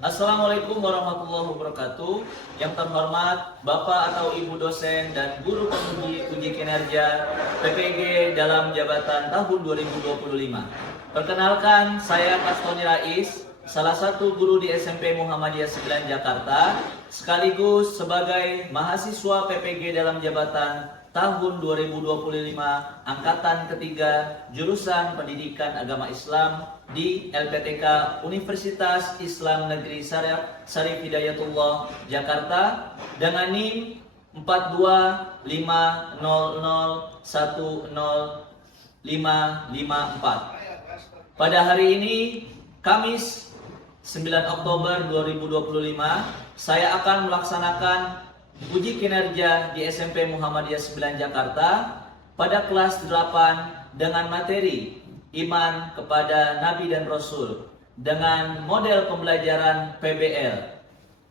Assalamualaikum warahmatullahi wabarakatuh. Yang terhormat Bapak atau Ibu dosen dan guru penguji uji kinerja PPG dalam jabatan tahun 2025. Perkenalkan, saya Kastoni Rais, salah satu guru di SMP Muhammadiyah 9 Jakarta, sekaligus sebagai mahasiswa PPG dalam jabatan tahun 2025 angkatan ketiga jurusan Pendidikan Agama Islam di LPTK Universitas Islam Negeri Syarif Hidayatullah Jakarta dengan NIM 42500100554. Pada hari ini Kamis 9 Oktober 2025 saya akan melaksanakan uji kinerja di SMP Muhammadiyah 9 Jakarta pada kelas 8 dengan materi iman kepada Nabi dan Rasul dengan model pembelajaran PBL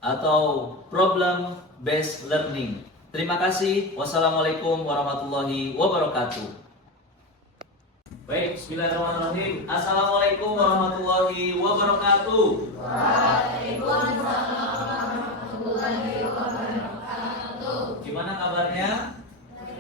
atau Problem Based Learning. Terima kasih. Wassalamualaikum warahmatullahi wabarakatuh. Baik, bismillahirrahmanirrahim. Assalamualaikum warahmatullahi wabarakatuh. Waalaikumsalam warahmatullahi wabarakatuh. Gimana kabarnya?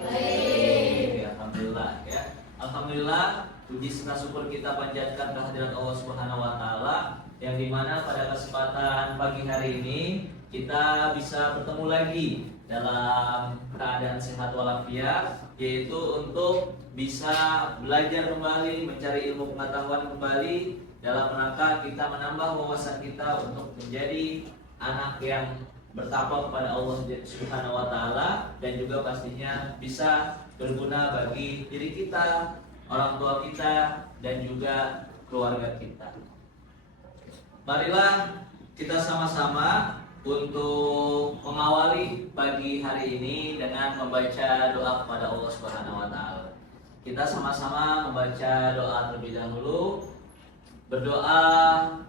Baik. Alhamdulillah ya. Alhamdulillah, puji serta syukur kita panjatkan kehadirat Allah Subhanahu wa taala yang dimana pada kesempatan pagi hari ini kita bisa bertemu lagi dalam keadaan sehat walafiat, yaitu untuk bisa belajar kembali, mencari ilmu pengetahuan kembali dalam rangka kita menambah wawasan kita untuk menjadi anak yang bertakwa kepada Allah Subhanahu wa taala dan juga pastinya bisa berguna bagi diri kita, orang tua kita dan juga keluarga kita. Marilah kita sama-sama untuk mengawali pagi hari ini dengan membaca doa kepada Allah Subhanahu wa taala. Kita sama-sama membaca doa terlebih dahulu. Berdoa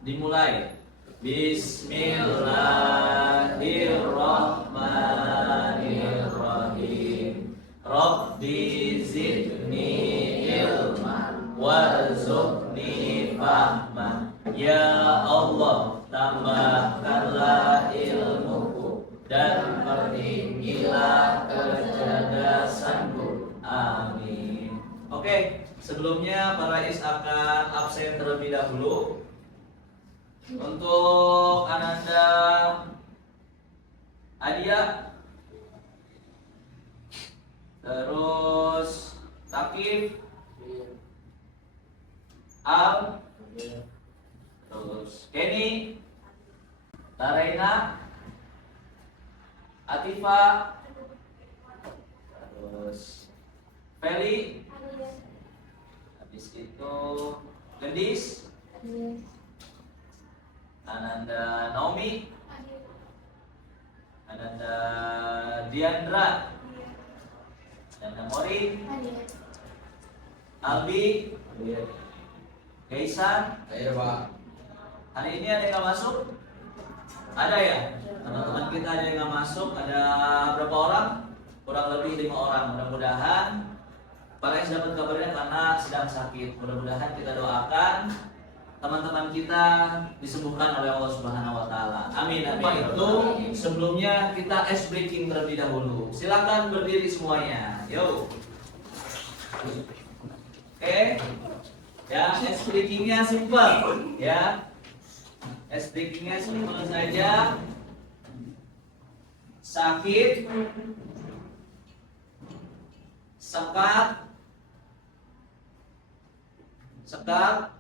dimulai. Bismillahirrahmanirrahim. Rabbi zidni ilman warzuqni fahman. Ya Allah, tambahkanlah ilmuku dan peringgilah kecerdasanku. Amin. Oke, sebelumnya para Rais akan absen terlebih dahulu. Untuk Ananda Adia, terus Takif, Al, terus Kenny, Taraina, Atifa, terus Feli, habis itu Gendis, Ananda Naomi, Ananda Diandra, Ananda Mori, Albi, Kaisan. Iya Pak. Hari ini ada yang nggak masuk? Ada ya? Teman-teman kita ada yang nggak masuk. Ada berapa orang? Kurang lebih 5 orang. Mudah-mudahan para yang dapat kabarnya karena sedang sakit. Mudah-mudahan kita doakan teman-teman kita disembuhkan oleh Allah Subhanahu wa taala. Amin. Amin. Itu sebelumnya kita ice breaking terlebih dahulu. Silakan berdiri semuanya. Yo. Oke. Ya, ice breakingnya simple ya. Ice breakingnya simple saja. Sakit, sekat, sekat,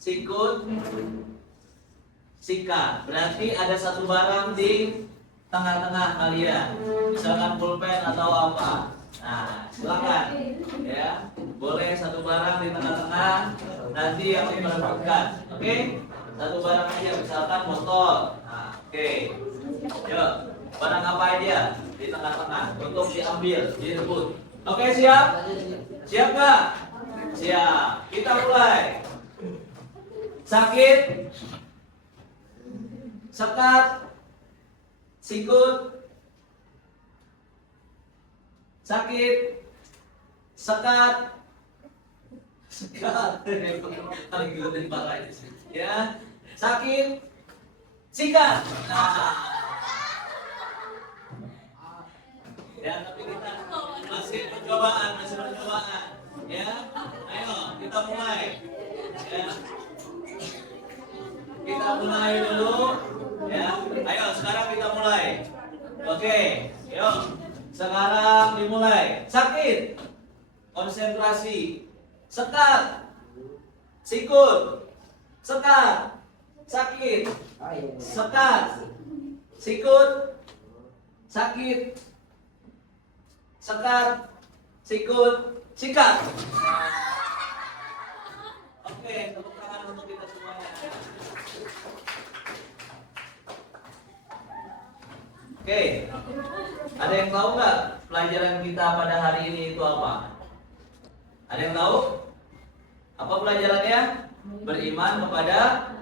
sikut, sikat. Berarti ada satu barang di tengah-tengah kalian, misalkan pulpen atau apa. Nah, silakan ya, boleh satu barang di tengah-tengah, nanti yang diperebutkan. Oke, satu barang aja, misalkan motor. Nah, oke, yuk, barang apa aja di tengah-tengah untuk diambil, direbut. Oke, siap? Siap nggak? Siap. Kita mulai. Sakit, sekat, sikut, sakit, sekat, Sekat. Paling gila dipakai. Ya. Sakit. Sikat. Nah. Ya, tapi kita masih percobaan. Ya. Ayo, kita mulai. Ya. Kita mulai dulu. Ya. Ayo, sekarang kita mulai. Oke, yuk. Sekarang dimulai. Sakit. Konsentrasi. Sekat. Sikut. Sekat. Sakit. Sekat. Sikut. Sakit. Sekat. Sikut. Sikat. Oke, tepuk tangan untuk kita semuanya. Oke, ada yang tahu nggak pelajaran kita pada hari ini itu apa? Ada yang tahu? Apa pelajarannya? Beriman kepada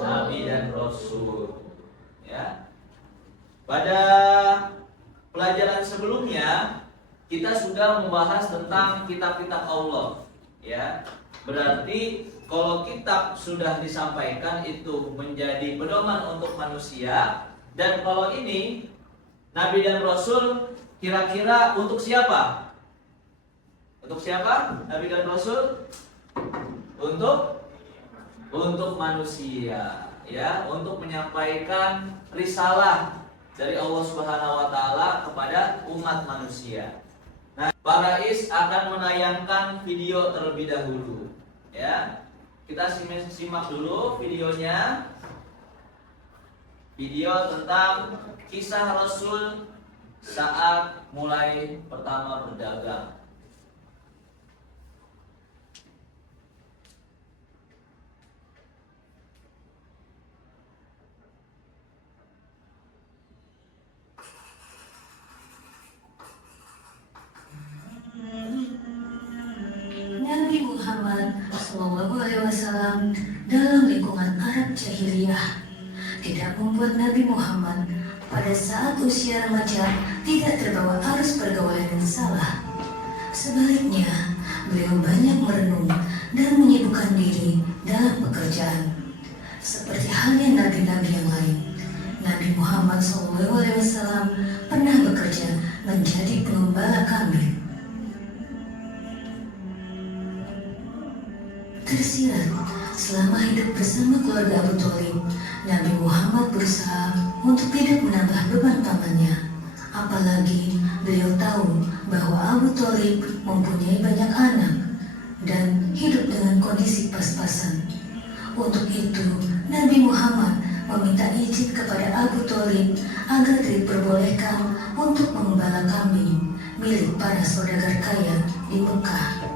Nabi dan Rasul. Ya. Pada pelajaran sebelumnya kita sudah membahas tentang kitab-kitab Allah. Ya. Berarti kalau kitab sudah disampaikan itu menjadi pedoman untuk manusia. Dan kalau ini Nabi dan Rasul kira-kira untuk siapa? Untuk siapa? Nabi dan Rasul? Untuk manusia, ya, untuk menyampaikan risalah dari Allah Subhanahu wa taala kepada umat manusia. Nah, Pak Rais akan menayangkan video terlebih dahulu, ya. Kita simak dulu videonya. Video tentang kisah Rasul saat mulai pertama berdagang. Nabi Muhammad SAW dalam lingkungan Arab Jahiliyah tidak membuat Nabi Muhammad pada saat usia remaja tidak terbawa arus pergaulan yang salah. Sebaliknya, beliau banyak merenung dan menyibukkan diri dalam pekerjaan. Seperti halnya nabi-nabi yang lain, Nabi Muhammad SAW pernah bekerja menjadi pengembala kambing. Tersirat, selama hidup bersama keluarga Abu Thalib, Nabi Muhammad berusaha untuk tidak menambah beban pamannya. Apalagi beliau tahu bahwa Abu Thalib mempunyai banyak anak dan hidup dengan kondisi pas-pasan. Untuk itu, Nabi Muhammad meminta izin kepada Abu Thalib agar diperbolehkan untuk mengembala kambing milik para saudagar kaya di Mekah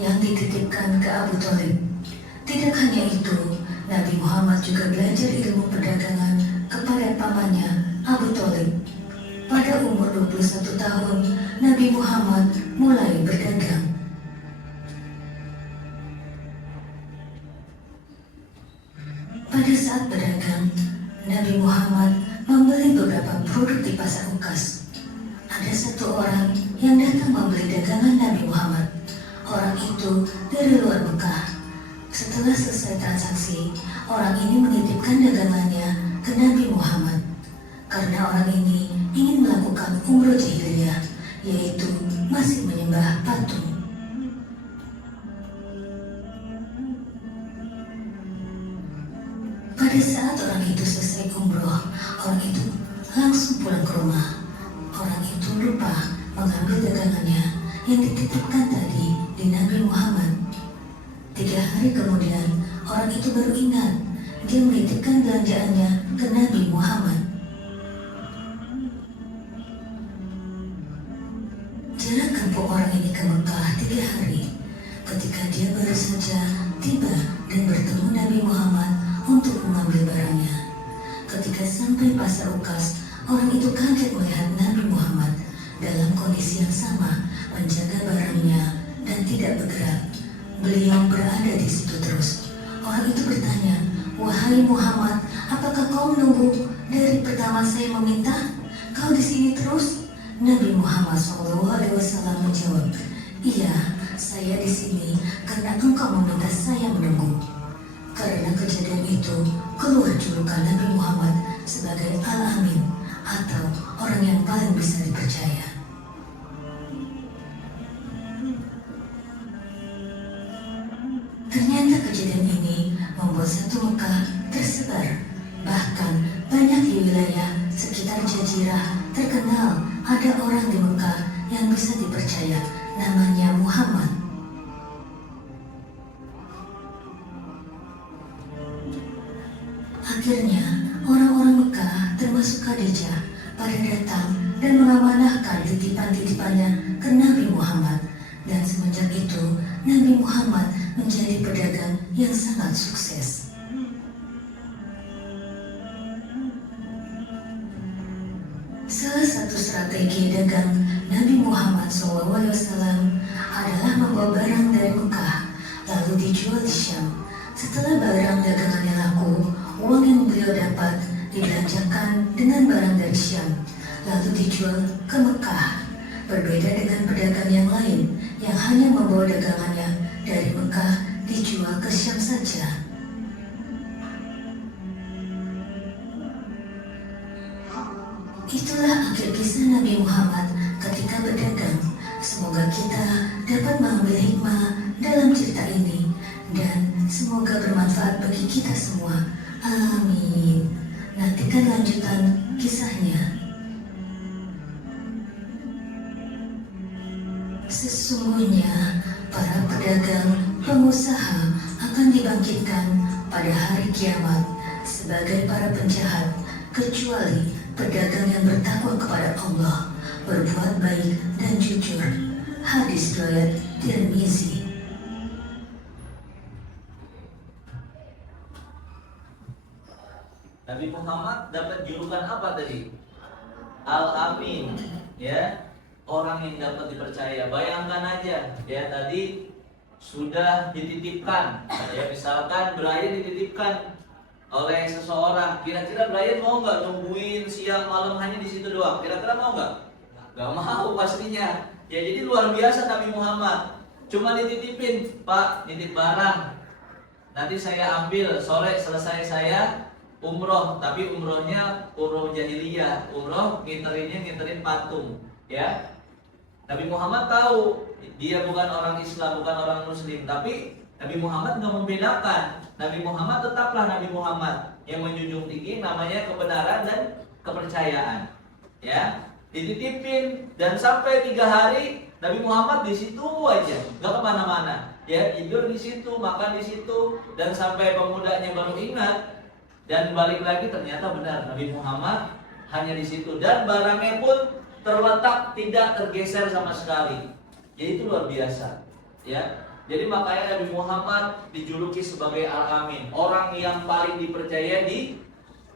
yang dititipkan ke Abu Thalib. Tidak hanya itu, Nabi Muhammad juga belajar ilmu perdagangan kepada pamannya Abu Thalib. Pada umur 21 tahun, Nabi Muhammad mulai berdagang. Pada saat berdagang, Nabi Muhammad membeli beberapa produk di pasar Ukas. Ada satu orang yang datang membeli dagangan Nabi Muhammad. Orang itu dari luar Mekah. Setelah selesai transaksi, orang ini menitipkan dagangannya ke Nabi Muhammad. Karena orang ini ingin melakukan umroh jahiliyah, yaitu masih menyembah patung. Pada saat orang itu selesai umroh, orang itu langsung pulang ke rumah. Orang itu lupa mengambil dagangannya yang dititipkan tadi di Nabi Muhammad. 3 hari kemudian, orang itu baru ingat dia menitipkan belanjaannya ke Nabi Muhammad. Jarak kampung orang ini ke Mekah 3 hari. Ketika dia baru saja tiba dan bertemu Nabi Muhammad untuk mengambil barangnya. Ketika sampai pasar Ukas, orang itu kaget melihat Nabi Muhammad dalam kondisi yang sama, menjaga barangnya dan tidak bergerak. Beliau berada di situ terus. Orang itu bertanya, "Wahai Muhammad, apakah kau menunggu dari pertama saya meminta? Kau di sini terus?" Nabi Muhammad SAW menjawab, "Iya, saya di sini karena engkau meminta saya menunggu. Karena kejadian itu, keluar julukan Nabi Muhammad sebagai Al-Amin atau orang yang paling bisa dipercaya. Ternyata kejadian ini membuat satu Mekah tersebar. Bahkan banyak di wilayah sekitar Jazirah terkenal ada orang di Mekah yang bisa dipercaya, namanya Muhammad. Akhirnya orang-orang Mekah termasuk Khadijah pada datang dan mengamanahkan titipan-titipannya ke Nabi Muhammad. Dan semenjak itu Nabi Muhammad menjadi pedagang yang sangat sukses. Salah satu strategi dagang Nabi Muhammad SAW adalah membawa barang dari Mekah lalu dijual di Syam. Setelah barang dagangannya laku, uang yang beliau dapat dibelanjakan dengan barang dari Syam lalu dijual ke Mekah. Berbeda dengan pedagang yang lain yang hanya membawa dagangannya dari Mekah dijual ke Syam saja. Itulah akhir kisah Nabi Muhammad ketika berdagang. Semoga kita dapat mengambil hikmah dalam cerita ini dan semoga bermanfaat bagi kita semua. Amin. Nantikan lanjutan kisahnya. Sesungguhnya para pedagang pengusaha akan dibangkitkan pada hari kiamat sebagai para penjahat, kecuali pedagang yang bertakwa kepada Allah, berbuat baik dan jujur. Hadis riwayat Tirmizi. Nabi Muhammad dapat julukan apa tadi? Al-Amin, ya. Orang yang dapat dipercaya. Bayangkan aja, ya, tadi sudah dititipkan, ya, misalkan Brian dititipkan oleh seseorang. Kira-kira Brian mau nggak nungguin siang malam hanya di situ doang? Kira-kira mau nggak? Nggak mau pastinya. Ya, jadi luar biasa Nabi Muhammad. Cuma dititipin, Pak, nitip barang. Nanti saya ambil sore selesai saya umroh, tapi umrohnya umroh jahiliyah, umroh ngiterin patung, ya. Nabi Muhammad tahu dia bukan orang Islam, bukan orang Muslim, tapi Nabi Muhammad nggak membedakan. Nabi Muhammad tetaplah Nabi Muhammad yang menjunjung tinggi namanya kebenaran dan kepercayaan. Ya, dititipin dan sampai 3 hari Nabi Muhammad di situ aja, nggak kemana-mana. Ya, tidur di situ, makan di situ, dan sampai pemudanya baru ingat dan balik lagi ternyata benar Nabi Muhammad hanya di situ dan barangnya pun terletak tidak tergeser sama sekali. Jadi itu luar biasa, ya. Jadi makanya Nabi Muhammad dijuluki sebagai Al-Amin, orang yang paling dipercaya di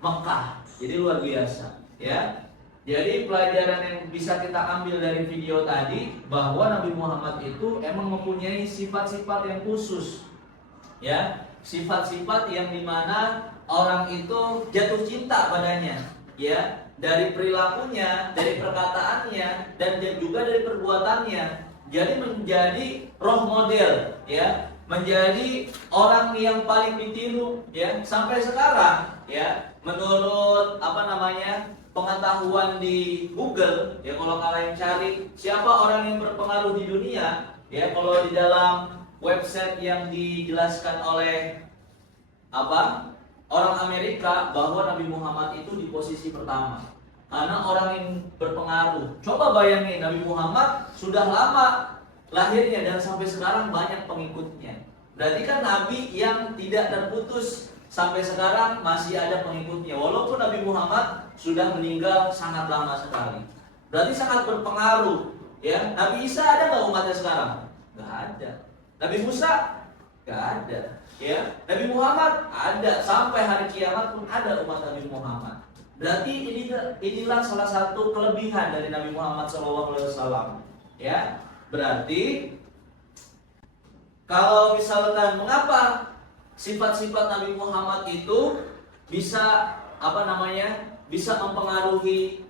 Mekah. Jadi luar biasa, ya. Jadi pelajaran yang bisa kita ambil dari video tadi bahwa Nabi Muhammad itu emang mempunyai sifat-sifat yang khusus, ya. Sifat-sifat yang dimana orang itu jatuh cinta padanya, ya. Dari perilakunya, dari perkataannya, dan juga dari perbuatannya. Jadi menjadi role model, ya, menjadi orang yang paling ditiru, ya, sampai sekarang, ya. Menurut pengetahuan di Google, ya, kalau kalian cari siapa orang yang berpengaruh di dunia, ya, kalau di dalam website yang dijelaskan oleh orang Amerika bahwa Nabi Muhammad itu di posisi pertama karena orang yang berpengaruh. Coba bayangin, Nabi Muhammad sudah lama lahirnya dan sampai sekarang banyak pengikutnya. Berarti kan Nabi yang tidak terputus sampai sekarang masih ada pengikutnya. Walaupun Nabi Muhammad sudah meninggal sangat lama sekali. Berarti sangat berpengaruh, ya. Nabi Isa ada nggak umatnya sekarang? Nggak ada. Nabi Musa? Nggak ada. Ya, Nabi Muhammad ada sampai hari kiamat pun ada umat Nabi Muhammad. Berarti inilah salah satu kelebihan dari Nabi Muhammad SAW. Ya, berarti kalau misalkan mengapa sifat-sifat Nabi Muhammad itu bisa bisa mempengaruhi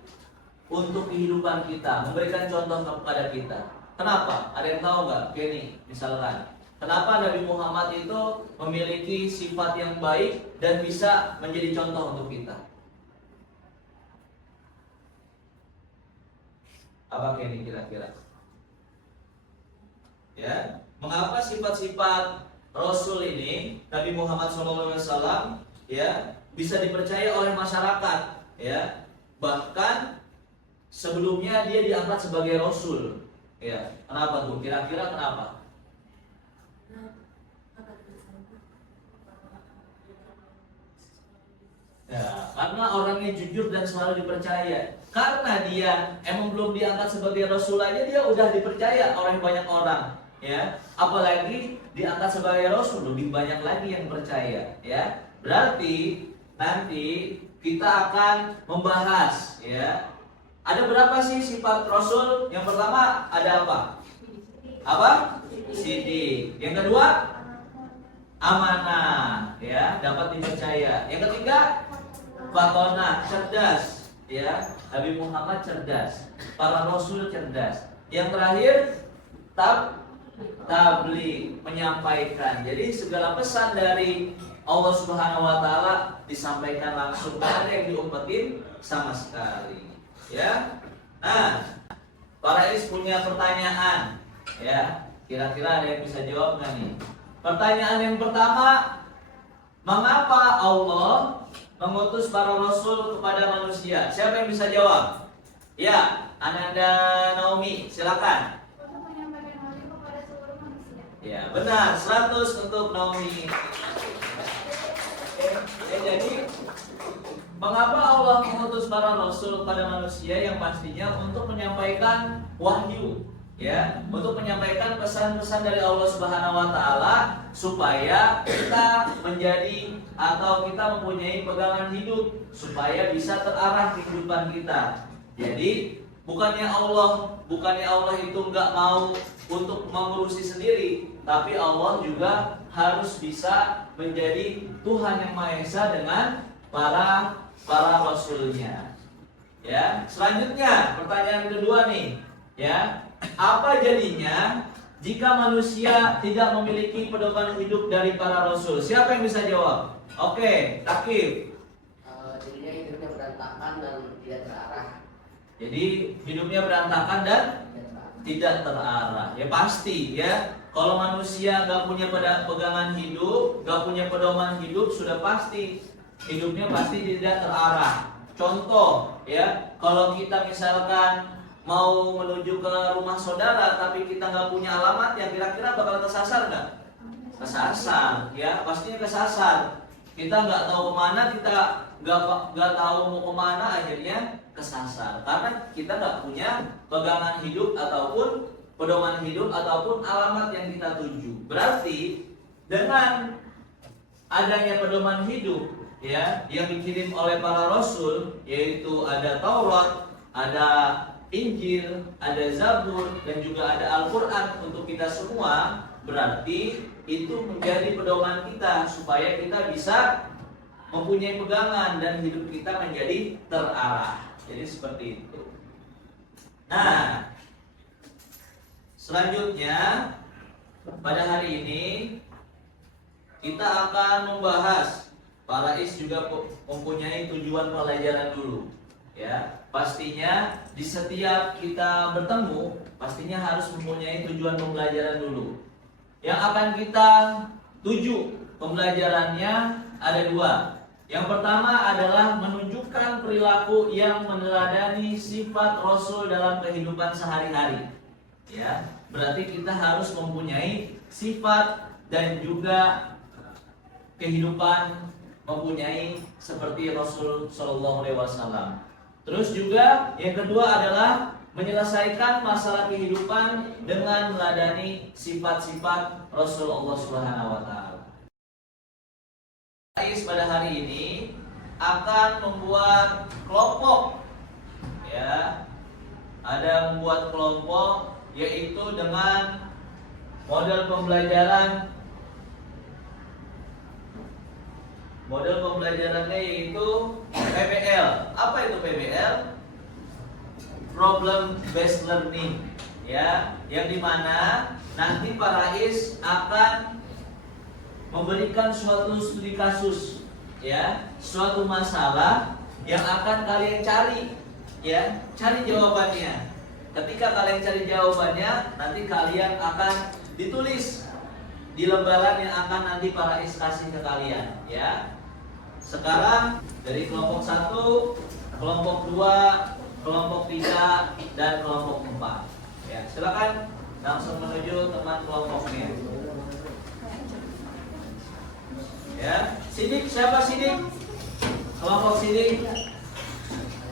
untuk kehidupan kita, memberikan contoh kepada kita. Kenapa? Ada yang tahu nggak? Kenny, misalkan, kenapa Nabi Muhammad itu memiliki sifat yang baik dan bisa menjadi contoh untuk kita? Apa Kenny kira-kira? Ya, mengapa sifat-sifat Rasul ini, Nabi Muhammad SAW, ya, bisa dipercaya oleh masyarakat, ya, bahkan sebelumnya dia diangkat sebagai Rasul, ya, kenapa tuh? Kira-kira kenapa? Ya, karena orangnya jujur dan selalu dipercaya. Karena dia emang belum diangkat sebagai Rasul aja dia udah dipercaya oleh banyak orang, ya. Apalagi diangkat sebagai Rasul lebih banyak lagi yang percaya, ya. Berarti nanti kita akan membahas, ya. Ada berapa sih sifat Rasul? Yang pertama ada apa? Apa? Sidik. Yang kedua amanah, ya, dapat dipercaya. Yang ketiga fatona, cerdas, ya. Nabi Muhammad cerdas, para Rasul cerdas. Yang terakhir tabligh, menyampaikan. Jadi segala pesan dari Allah Subhanahu wa taala disampaikan langsung, tidak ada yang diumpetin sama sekali. Ya. Nah, para is punya pertanyaan, ya. Kira-kira ada yang bisa jawab nggak nih? Pertanyaan yang pertama, mengapa Allah mengutus para rasul kepada manusia? Siapa yang bisa jawab? Ya, Ananda Naomi, silakan. Untuk menyampaikan wahyu kepada seluruh manusia. Ya, benar, 100 untuk Naomi. Jadi mengapa Allah mengutus para rasul kepada manusia? Yang pastinya untuk menyampaikan wahyu, ya, untuk menyampaikan pesan-pesan dari Allah Subhanahu wa taala supaya kita menjadi atau kita mempunyai pegangan hidup supaya bisa terarah kehidupan kita. Jadi bukannya Allah itu nggak mau untuk mengurusi sendiri, tapi Allah juga harus bisa menjadi Tuhan yang Maha Esa dengan para rasulnya. Ya, selanjutnya pertanyaan kedua nih, ya. Apa jadinya jika manusia tidak memiliki pedoman hidup dari para rasul? Siapa yang bisa jawab? Oke, Takif. Jadinya hidupnya berantakan dan tidak terarah. Jadi hidupnya berantakan dan tidak terarah. Ya pasti, ya. Kalau manusia nggak punya pegangan hidup, nggak punya pedoman hidup, sudah pasti hidupnya pasti tidak terarah. Contoh, ya, kalau kita misalkan mau menuju ke rumah saudara tapi kita nggak punya alamat, ya kira-kira bakal kesasar nggak? Kesasar, ya pastinya kesasar. Kita nggak tahu kemana, kita nggak tahu mau kemana, akhirnya kesasar karena kita nggak punya pegangan hidup ataupun pedoman hidup ataupun alamat yang kita tuju. Berarti dengan adanya pedoman hidup, ya, yang dikirim oleh para rasul, yaitu ada Taurat, ada Injil, ada Zabur, dan juga ada Al-Quran untuk kita semua. Berarti itu menjadi pedoman kita supaya kita bisa mempunyai pegangan dan hidup kita menjadi terarah. Jadi seperti itu. Nah, selanjutnya pada hari ini kita akan membahas, para is juga mempunyai tujuan pelajaran dulu. Ya, pastinya di setiap kita bertemu pastinya harus mempunyai tujuan pembelajaran dulu. Yang akan kita tuju pembelajarannya ada dua. Yang pertama adalah menunjukkan perilaku yang meneladani sifat Rasul dalam kehidupan sehari-hari. Ya, berarti kita harus mempunyai sifat dan juga kehidupan mempunyai seperti Rasul Shallallahu Alaihi Wasallam. Terus juga yang kedua adalah menyelesaikan masalah kehidupan dengan meladani sifat-sifat Rasul Allah Subhanahu wa taala. Pada hari ini akan membuat kelompok, ya. Ada membuat kelompok yaitu dengan model pembelajaran. Model pembelajarannya yaitu PBL. Apa itu PBL? Problem Based Learning. ya, yang dimana nanti para rais akan memberikan suatu studi kasus, ya, suatu masalah yang akan kalian cari, ya, cari jawabannya. Ketika kalian cari jawabannya, nanti kalian akan ditulis di lembaran yang akan nanti para rais kasih ke kalian, ya. Sekarang dari kelompok 1, kelompok 2, kelompok 3, dan kelompok 4. Ya, silakan langsung menuju teman kelompoknya. Ya, Sidik, siapa Sidik? Kelompok Sidik.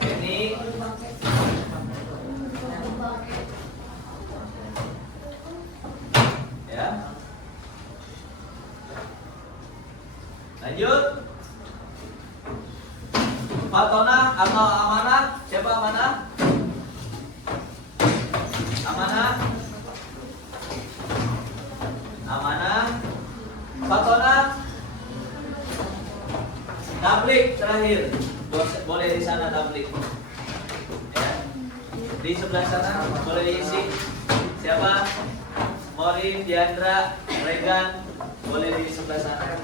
Ini. Ya. Lanjut. Fatona atau Amanah? Siapa Amanah? Amanah. Amanah. Fatona. Tablik terakhir. Boleh di sana tablik. Ya. Di sebelah sana boleh diisi. Siapa? Morin, Diandra, Regan, boleh di sebelah sana.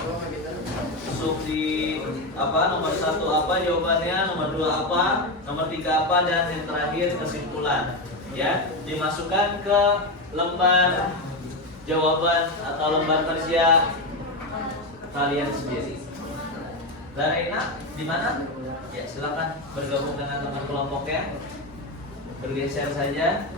Masuk di apa? Nomor 1 apa jawabannya? Nomor 2 apa? Nomor 3 apa? Dan yang terakhir kesimpulan. Ya, dimasukkan ke lembar jawaban atau lembar kerja kalian sendiri. Zarina di mana? Ya, silakan bergabung dengan teman kelompoknya. Bergeser saja.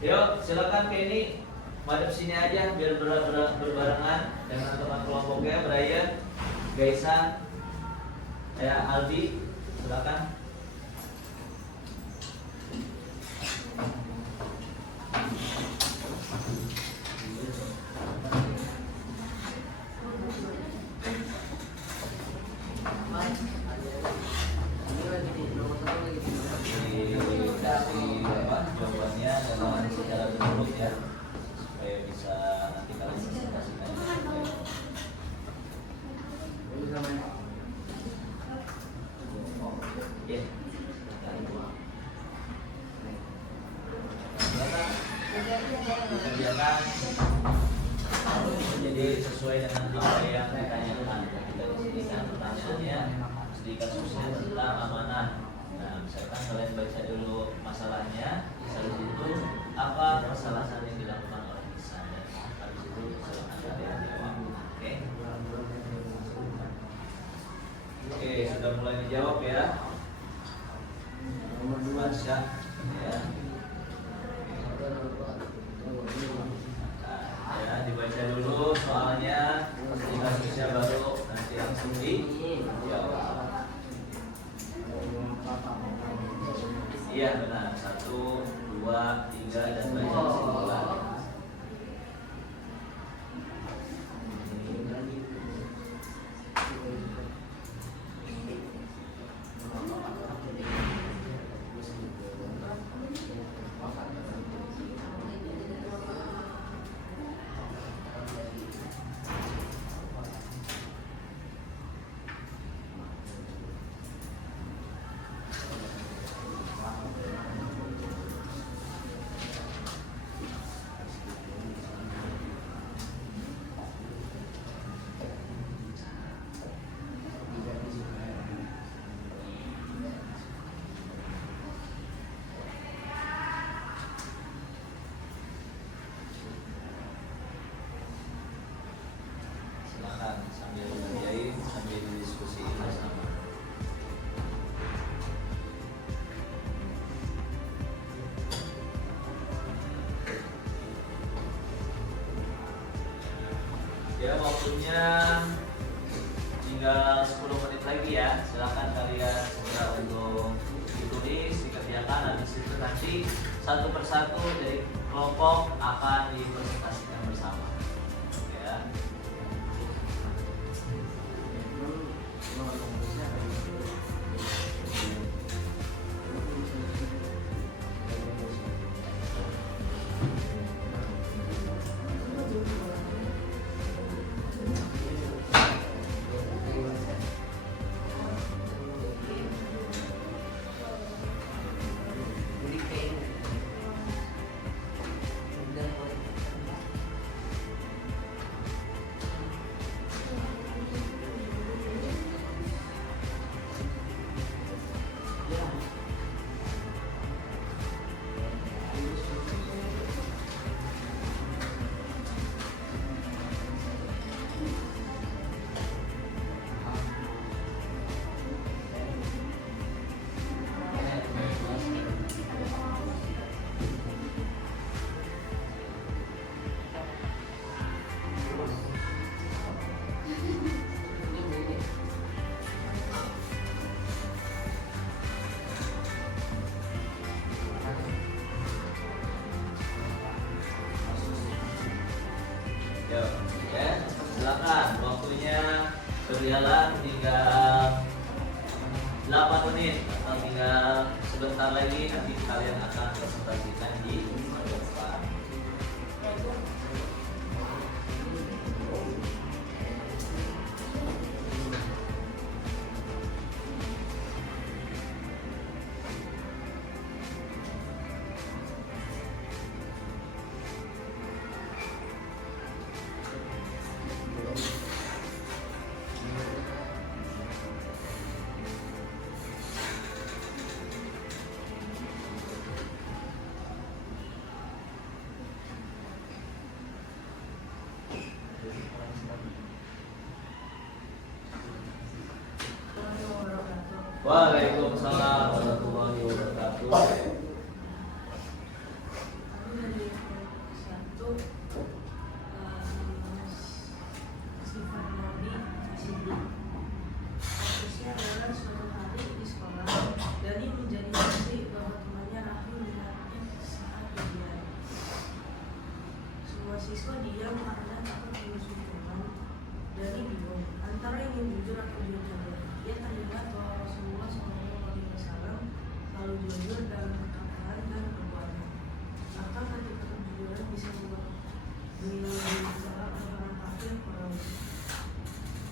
Yuk, silakan Kenny madep sini aja biar berbarengan dengan teman kelompoknya. Brian, Gaisan, ya Aldi, silakan. Dikasih apa jawabannya dengan secara berurut ya, supaya bisa nanti kalian presentasikan. Ya. Dikerjakan. Jadi sesuai dengan apa yang ditanyakan. Kita disediakan pertanyaannya, sedikit kasusnya tentang amanah. Nah, misalkan kalian baca dulu masalahnya, habis itu apa kesalahan yang dilakukan oleh Ihsan, dan habis itu silakan kalian jawab. Oke? Oke, sudah mulai dijawab ya. Baca ya. Ya, dibaca dulu soalnya, kasusnya baru nanti langsung dijawab. Iya benar, 1, 2, 3 dan baca kesimpulan. Sambil mengerjain, sambil diskusi bersama. Ya, waktunya tinggal 10 menit lagi ya. Silakan kalian segera untuk ditulis, dikerjakan. Habis itu nanti satu persatu dari kelompok akan dipresentasikan bersama. Ya. berjalan tinggal 8 menit atau tinggal sebentar lagi nanti kalian akan presentasikan di depan. Waalaikumsalam warahmatullahi wabarakatuh. Sifat Nabi Siddiq. Kasusnya adalah suatu hari di sekolah, Dani menjadi saksi bahwa temannya Rahim melihatnya saat ujian. Semua siswa diam karena takut musuh teman. Dani bingung antara ingin jujur atau diam saja. Dia teringat bahwa Rasulullah SAW selalu jujur dalam perkataan dan perbuatan. Maka ketika kejujuran bisa membuat beliau bicara orang kafir orang.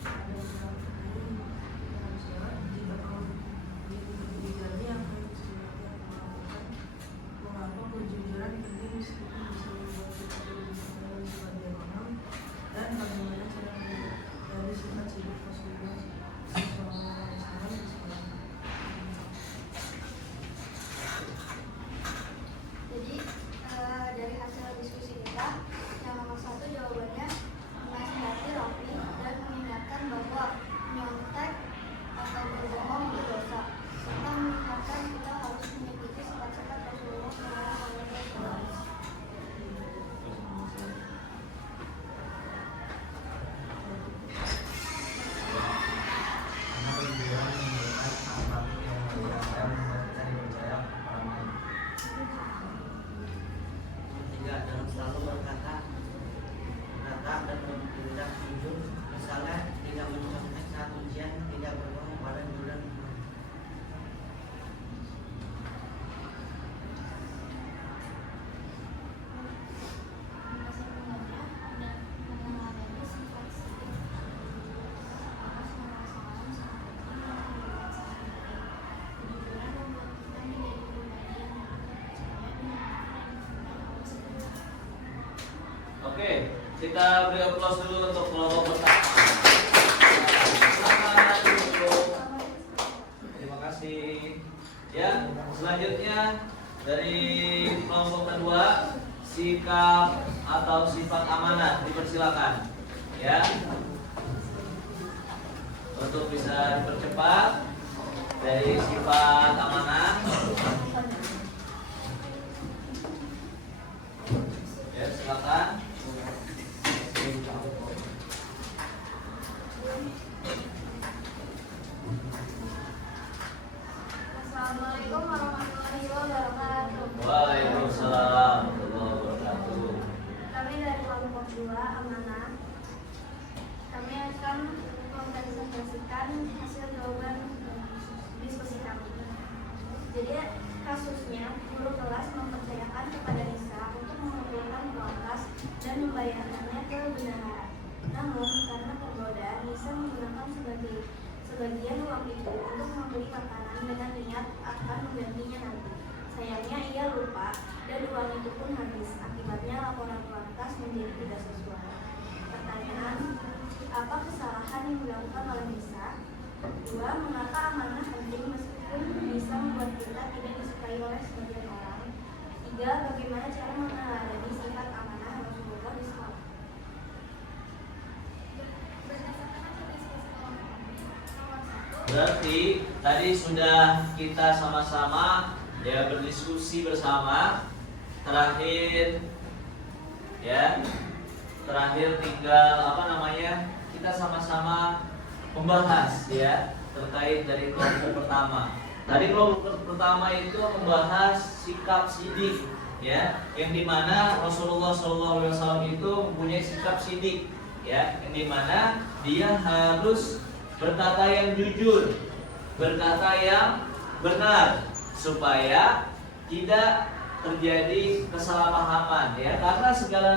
Ada beberapa pertanyaan yang harus jawab. Jika kamu dijalani apa yang sebenarnya melakukan, mengapa kejujuran penting meskipun bisa membuat kita lebih percaya sebagai orang, dan bagaimana cara dari sifat hidup Rasulullah SAW di sekolah. Jadi dari hasil diskusi kita, yang nomor 1 jawabannya menasihati Rafi dan mengingatkan bahwa menyontek atau berbohong itu dosa, serta mengingatkan kita harus mengikuti sifat-sifat Rasulullah SAW. Ketiga, dalam selalu berkata dan bertindak jujur, misalnya tidak mencopet saat ujian, tidak berbohong pada bulan. Oke, kita beri aplaus dulu untuk kelompok pertama. Selamat duduk. Terima kasih. Ya, selanjutnya dari kelompok kedua, sikap atau sifat amanah, dipersilakan. Ya, untuk bisa dipercepat dari sifat amanah. Ya, silakan. Assalamualaikum warahmatullahi wabarakatuh. Waalaikumsalam warahmatullahi wabarakatuh. Kami dari kelompok 2 amanah. Kami akan mempresentasikan hasil jawaban diskusi kami. Jadi kasusnya guru kelas mempercayakan kepada Nisa untuk mengumpulkan uang kas dan membayarkannya ke bendahara. Namun karena tergoda, Nisa menggunakan sebagian uang itu untuk membeli makanan dengan niat akan menggantinya nanti. Sayangnya ia lupa dan uang itu pun habis. Akibatnya laporan uang kas menjadi tidak sesuai. Pertanyaan, apa kesalahan yang dilakukan oleh Nisa? 2. Mengapa amanah penting meskipun bisa membuat kita tidak disukai oleh sebagian orang? 3. Bagaimana cara meneladani sifat amanah Rasulullah di sekolah? Berarti tadi sudah kita sama-sama ya berdiskusi bersama. Terakhir tinggal kita sama-sama membahas ya terkait dari kelompok pertama. Tadi kelompok pertama itu membahas sikap sidik ya, yang dimana Rasulullah SAW itu mempunyai sikap sidik ya, yang dimana dia harus berkata yang jujur, berkata yang benar, supaya tidak terjadi kesalahpahaman ya, karena segala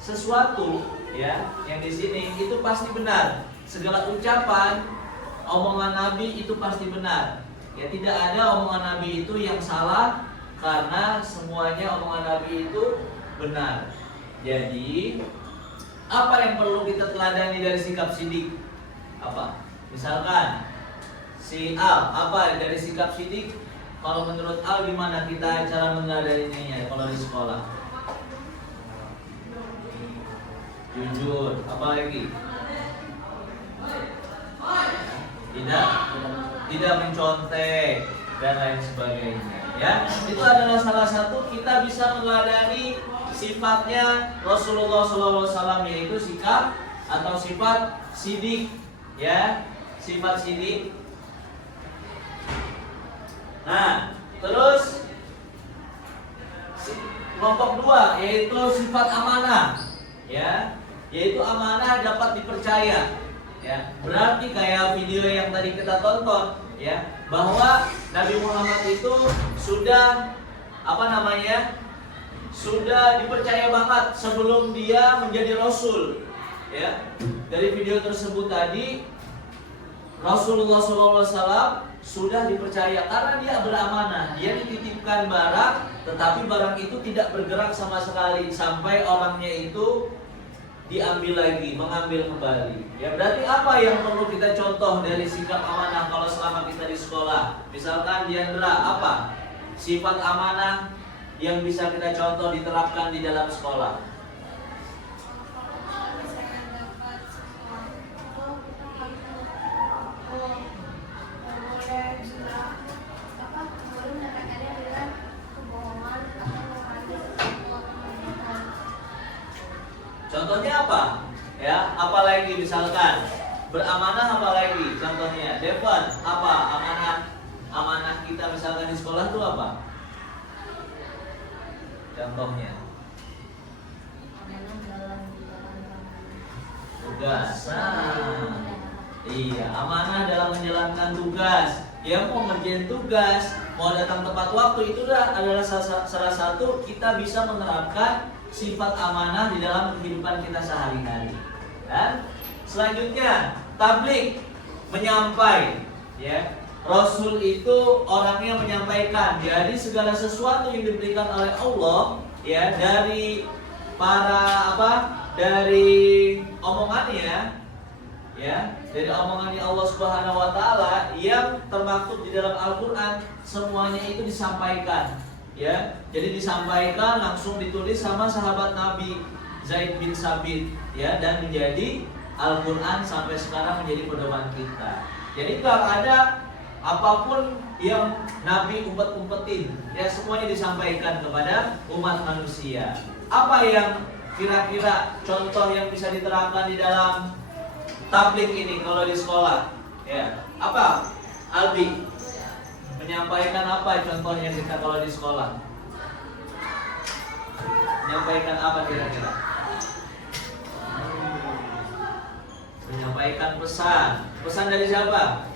sesuatu ya yang di sini itu pasti benar. Segala ucapan, omongan Nabi itu pasti benar. Ya, tidak ada omongan Nabi itu yang salah, karena semuanya omongan Nabi itu benar. Jadi, apa yang perlu kita teladani dari sikap Siddiq? Apa? Misalkan si Al, apa dari sikap Siddiq? Kalau menurut Al, gimana kita cara meneladaninya kalau di sekolah? Jujur, apa lagi? Tidak mencontek dan lain sebagainya. Ya, itu adalah salah satu kita bisa meneladani sifatnya Rasulullah SAW, yaitu sikap atau sifat Siddiq. Ya, sifat Siddiq. Nah, terus kelompok 2 yaitu sifat amanah. Ya, yaitu amanah dapat dipercaya. Ya, berarti kayak video yang tadi kita tonton ya, bahwa Nabi Muhammad itu sudah sudah dipercaya banget sebelum dia menjadi Rasul ya. Dari video tersebut tadi Rasulullah SAW sudah dipercaya karena dia beramanah. Dia dititipkan barang, tetapi barang itu tidak bergerak sama sekali sampai orangnya itu diambil lagi, mengambil kembali. Ya, berarti apa yang perlu kita contoh dari sikap amanah kalau selama kita di sekolah? Misalkan Diandra, apa sifat amanah yang bisa kita contoh diterapkan di dalam sekolah? Contohnya apa? Ya, apalagi misalkan beramanah, apalagi contohnya Devan, apa amanah kita misalkan di sekolah itu apa? Contohnya tugas. Iya, amanah dalam menjalankan tugas. Ya, mau ngerjain tugas, mau datang tepat waktu, itu adalah salah satu kita bisa menerapkan sifat amanah di dalam kehidupan kita sehari-hari. Dan selanjutnya tabligh, menyampaikan ya. Rasul itu orangnya menyampaikan. Jadi segala sesuatu yang diberikan oleh Allah ya, dari dari omongannya ya, dari omongannya Allah Subhanahu wa taala yang termaktub di dalam Al-Qur'an, semuanya itu disampaikan. Ya, jadi disampaikan langsung ditulis sama sahabat Nabi Zaid bin Sabit ya, dan menjadi Al-Qur'an sampai sekarang menjadi pedoman kita. Jadi kalau ada apapun yang Nabi umpet-umpetin ya, semuanya disampaikan kepada umat manusia. Apa yang kira-kira contoh yang bisa diterapkan di dalam tabligh ini kalau di sekolah? Ya, apa? Albi, menyampaikan apa contohnya kita kalau di sekolah? Menyampaikan apa kira-kira? Menyampaikan pesan. Pesan dari siapa?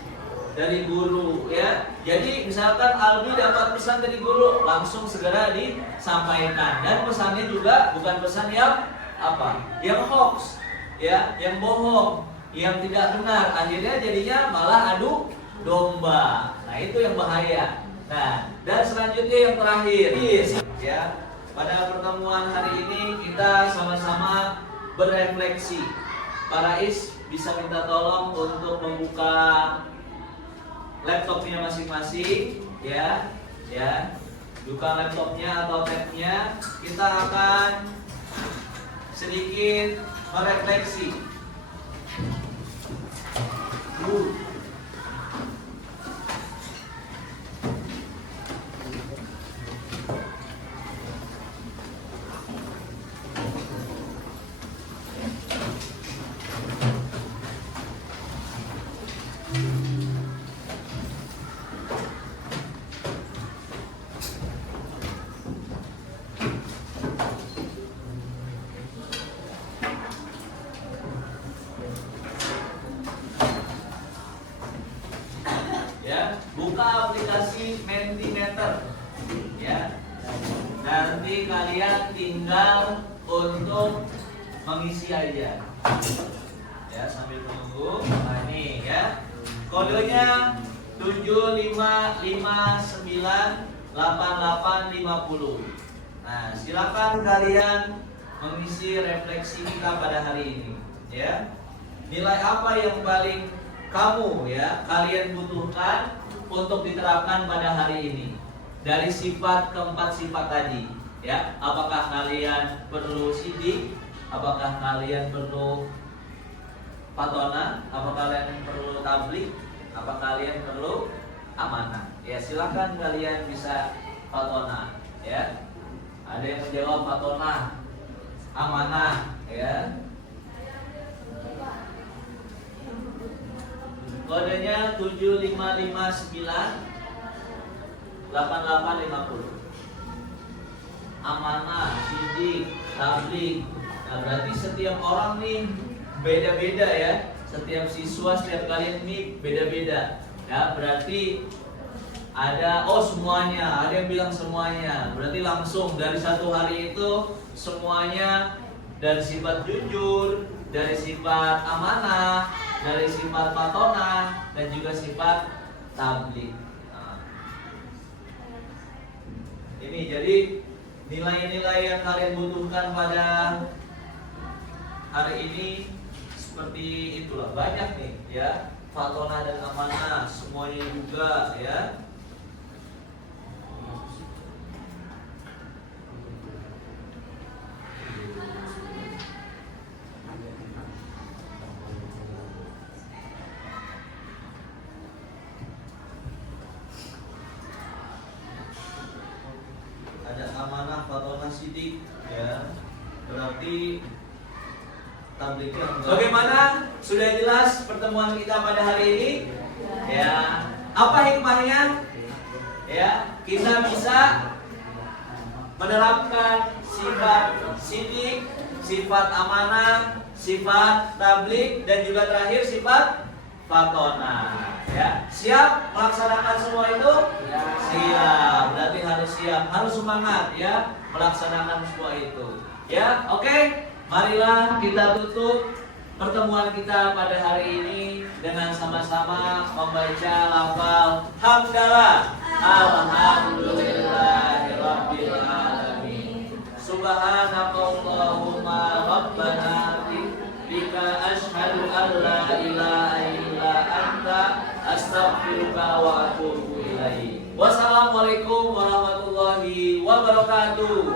Dari guru ya. Jadi misalkan Albi dapat pesan dari guru, langsung segera disampaikan. Dan pesannya juga bukan pesan yang yang hoax ya, yang bohong, yang tidak benar. Akhirnya jadinya malah adu domba. Nah, itu yang bahaya. Nah, dan selanjutnya yang terakhir ya, pada pertemuan hari ini kita sama-sama berefleksi. Para bisa minta tolong untuk membuka laptopnya masing-masing ya. Buka laptopnya atau tabnya. Kita akan sedikit merefleksi. buka aplikasi Mentimeter ya. Nanti kalian tinggal untuk mengisi aja ya sambil menunggu. Nah ini ya kodenya 75598850. Nah silakan kalian mengisi refleksi kita pada hari ini ya. Nilai apa yang paling kamu ya kalian butuhkan untuk diterapkan pada hari ini dari sifat keempat sifat tadi ya. Apakah kalian perlu sidik? Apakah kalian perlu patona? Apakah kalian perlu tablik? Apa kalian perlu amanah? Ya silakan kalian bisa patona ya. Ada yang menjawab patona, amanah ya. Kodenya 75598850. Amanah, sidik, tablik. Nah berarti setiap orang nih beda-beda ya. Setiap siswa, setiap kalian ini beda-beda ya. Berarti ada semuanya, ada yang bilang semuanya. Berarti langsung dari satu hari itu semuanya, dari sifat jujur, dari sifat amanah, dari sifat patona, dan juga sifat tablik. Nah, ini jadi nilai-nilai yang kalian butuhkan pada hari ini seperti itulah, banyak nih ya. Patona dan amanah semuanya juga ya. Ada amanah, patona, sidik ya. Berarti tabliknya enggak. Bagaimana? Sudah jelas pertemuan kita pada hari ini? Ya. Apa hikmahnya? Ya, kita bisa menerapkan sifat sidik, sifat amanah, sifat tablik, dan juga terakhir sifat patona. Ya, siap melaksanakan semua itu? Ya. Siap. Berarti harus siap, harus semangat ya melaksanakan semua itu. Ya, oke. Marilah kita tutup pertemuan kita pada hari ini dengan sama-sama membaca lafal hamdalah. Alhamdulillahirabbil alamin. Subhanakallahumma rabbana bika asyhadu an la ilaha illa anta astaghfiruka wa atubu ilaik. Wassalamualaikum warahmatullahi wabarakatuh.